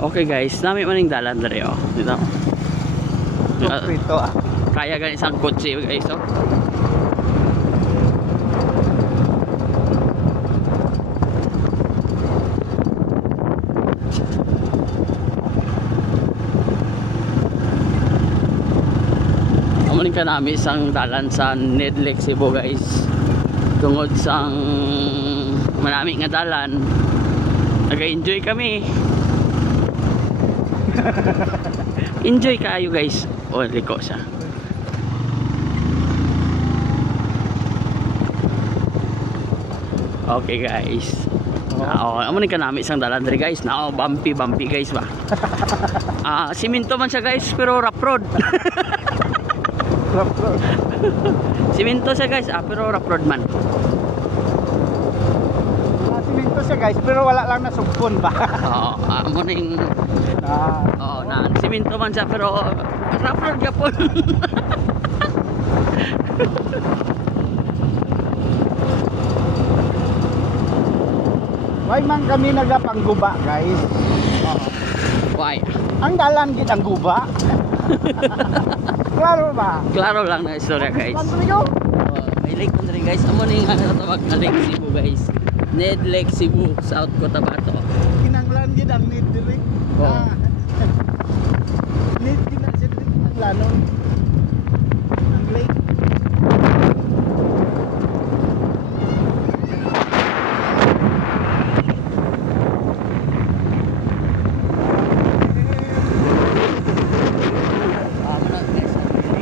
Okay guys, nami maning dalan dere oh. Dito. Ito ah. Kaya gan isang kotse guys oh. Amunin ka namin isang dalan sa Nedlex Cebu guys. Tungod sang manami nga dalan. Nag-enjoy kami. Enjoy kayo guys. Oh, liko siya. Okay guys. Amo ni kanami isang dalan diri guys. Bumpy guys ba. Siminto man siya guys pero rough road. Rough road. Siminto siya guys, pero rough road man. Siminto siya guys, pero wala lang nasugpon ba? Oo, amo ning siminto man siya pero rough road gapon. Why man kami nagapangguba guys? Why? Ang dalan gid ang guba. Klaro ba? Klaro lang na istorya guys. Pandrigo? May lake man rin guys. Amo ning tawag na Lake Cebu guys. Nedlex Cebu, South Cotabato. Kinanglan gid ang need diri. Oh. Need gid na siya kinanglanon.